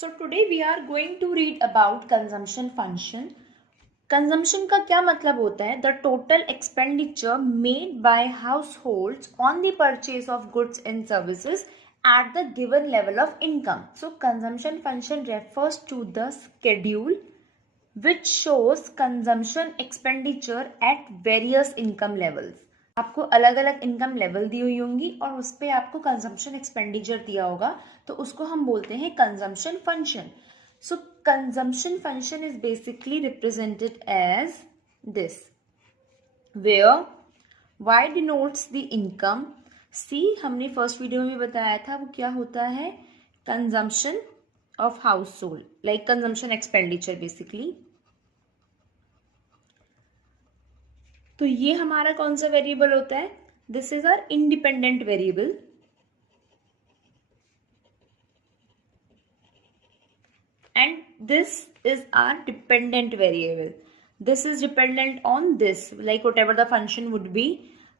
So today we are going to read about consumption function. Consumption का क्या मतलब होता है? The total expenditure made by households on the purchase of goods and services at the given level of income. So consumption function refers to the schedule which shows consumption expenditure at various income levels. आपको अलग अलग income level दी हुई होंगी और उस पर आपको consumption expenditure दिया होगा, तो उसको हम बोलते हैं consumption function. So consumption function is basically represented as this, where Y denotes the income. See हमने फर्स्ट वीडियो में बताया था वो क्या होता है, consumption of household, like consumption expenditure basically. तो ये हमारा कौन सा वेरिएबल होता है? This is our independent variable. And this is our dependent variable. This is dependent on this, like whatever the function would be.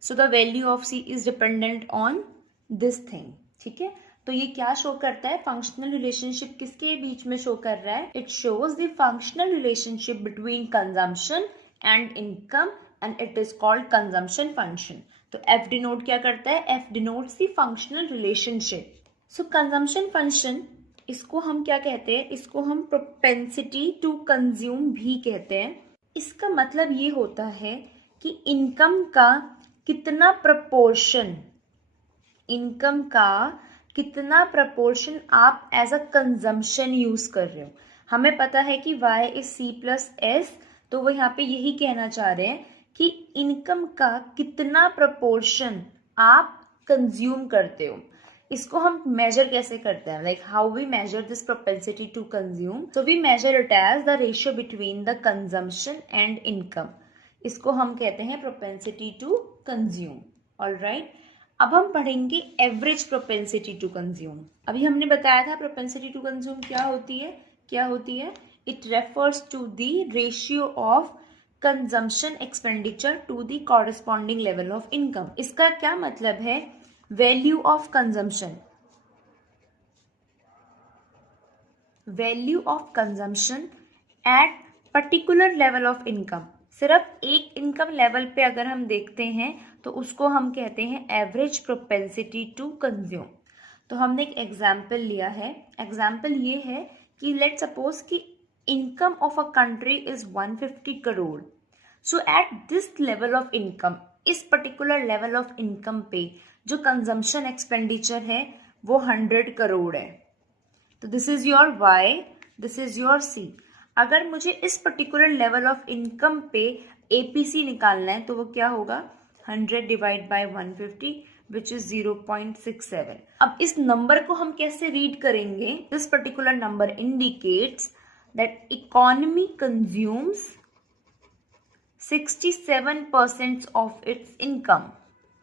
So the value of C is dependent on this thing. ठीक है, तो ये क्या show करता है? Functional relationship किसके बीच में show कर रहा है? It shows the functional relationship between consumption and income and it is called consumption function. तो F denote क्या करता है? F denotes the functional relationship. So consumption function, इसको हम क्या कहते हैं? इसको हम propensity to consume भी कहते हैं. इसका मतलब ये होता है कि इनकम का कितना प्रपोर्शन, इनकम का कितना प्रपोर्शन आप एज अ कंजम्पशन यूज कर रहे हो. हमें पता है कि y is c plus S, तो वो यहाँ पे यही कहना चाह रहे हैं कि इनकम का कितना प्रपोर्शन आप कंज्यूम करते हो. इसको हम मेजर कैसे करते हैं? Like how we measure this propensity to consume. So we measure it as the ratio between the consumption and income. इसको हम कहते हैं प्रोपेंसिटी टू कंज्यूम. ऑलराइट, अब हम पढ़ेंगे एवरेज प्रोपेंसिटी टू कंज्यूम. अभी हमने बताया था प्रोपेंसिटी टू कंज्यूम क्या होती है. क्या होती है? It refers to the ratio of consumption expenditure to the corresponding level of income. इसका क्या मतलब है? Value of consumption, value of consumption at particular level of income. सिर्फ एक इनकम लेवल पे अगर हम देखते हैं तो उसको हम कहते हैं एवरेज प्रोपेंसिटी टू कंज्यूम. तो हमने एक एग्जाम्पल लिया है. एग्जाम्पल ये है कि लेट सपोज कि income of a country is 150 crore. So at this level of income, इस particular level of income पे जो consumption expenditure है वो 100 करोड़ है. तो this is your Y, this is your C. अगर मुझे इस particular level of income पे APC निकालना है तो वो क्या होगा? 100 डिवाइड बाय 150 which is 0.67. अब इस नंबर को हम कैसे रीड करेंगे? This particular number indicates that economy consumes 67% of its income.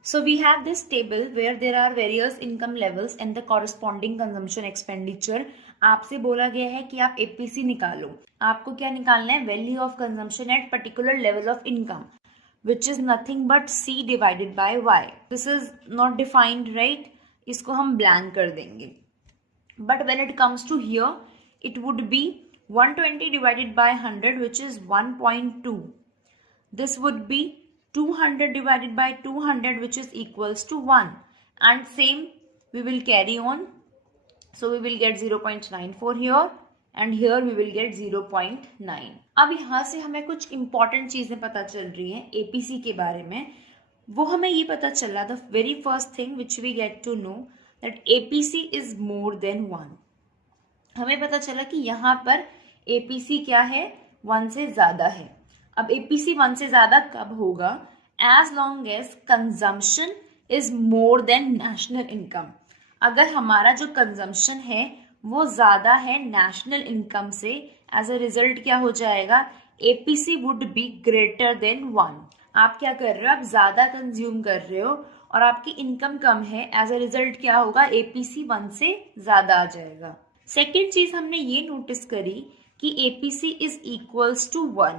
So we have this table where there are various income levels and the corresponding consumption expenditure. आपसे बोला गया है कि आप APC निकालो. आपको क्या निकालना है? Value of consumption at particular level of income, which is nothing but C divided by Y. This is not defined, right? इसको हम blank कर देंगे. But when it comes to here, it would be 120 divided by 100 which is 1.2. This would be 200 divided by 200 which is equals to 1. And same we will carry on. So we will get 0.94 here and here we will get 0.9. अब यहाँ से हमें कुछ important चीजें पता चल रही हैं APC के बारे में. वो हमें ये पता चला, the very first thing which we get to know that APC is more than 1. हमें पता चला कि यहाँ पर APC क्या है? 1 से ज्यादा है. अब APC 1 से ज्यादा कब होगा? As long as consumption is more than national income. अगर हमारा जो कंजम्पशन है वो ज्यादा है नेशनल इनकम से, एज अ रिजल्ट क्या हो जाएगा? APC would be greater than 1. आप क्या कर रहे हो? आप ज्यादा कंज्यूम कर रहे हो और आपकी इनकम कम है, एज अ रिजल्ट क्या होगा? APC 1 से ज्यादा आ जाएगा. सेकेंड चीज हमने ये नोटिस करी कि APC is equals to 1.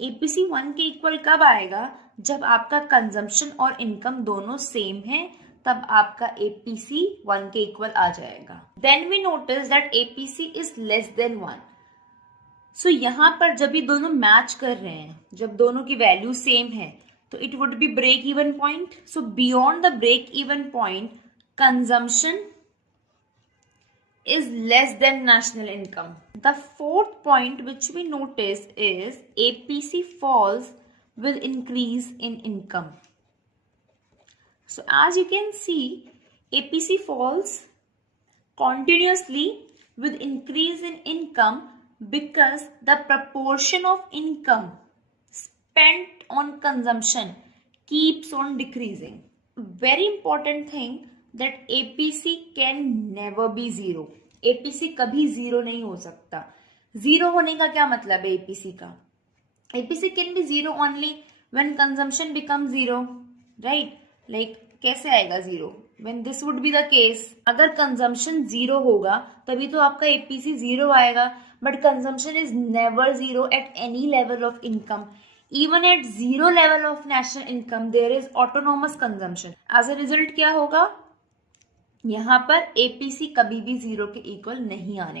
APC 1 के इक्वल कब आएगा? जब आपका कंजम्पशन और इनकम दोनों सेम है, तब आपका एपीसी 1 के इक्वल आ जाएगा. Then we notice that APC is less than 1. सो यहाँ पर जब ये दोनों मैच कर रहे हैं, जब दोनों की वैल्यू सेम है, तो it would be break even point. So beyond the break even point consumption is less than national income. The fourth point which we notice is APC falls will increase in income. So as you can see, APC falls continuously with increase in income because the proportion of income spent on consumption keeps on decreasing. Very important thing that APC can never be zero. APC कभी zero नहीं हो सकता. Zero होने का क्या मतलब है APC का? APC can be zero only when consumption becomes zero, right? Like कैसे आएगा zero? When this would be the case, अगर consumption जीरो होगा तभी तो आपका APC जीरो आएगा. But consumption is never zero at any level of income. Even at zero level of national income, there is autonomous consumption. As a result क्या होगा? यहाँ पर एपीसी कभी भी जीरो के इक्वल नहीं आने वाला.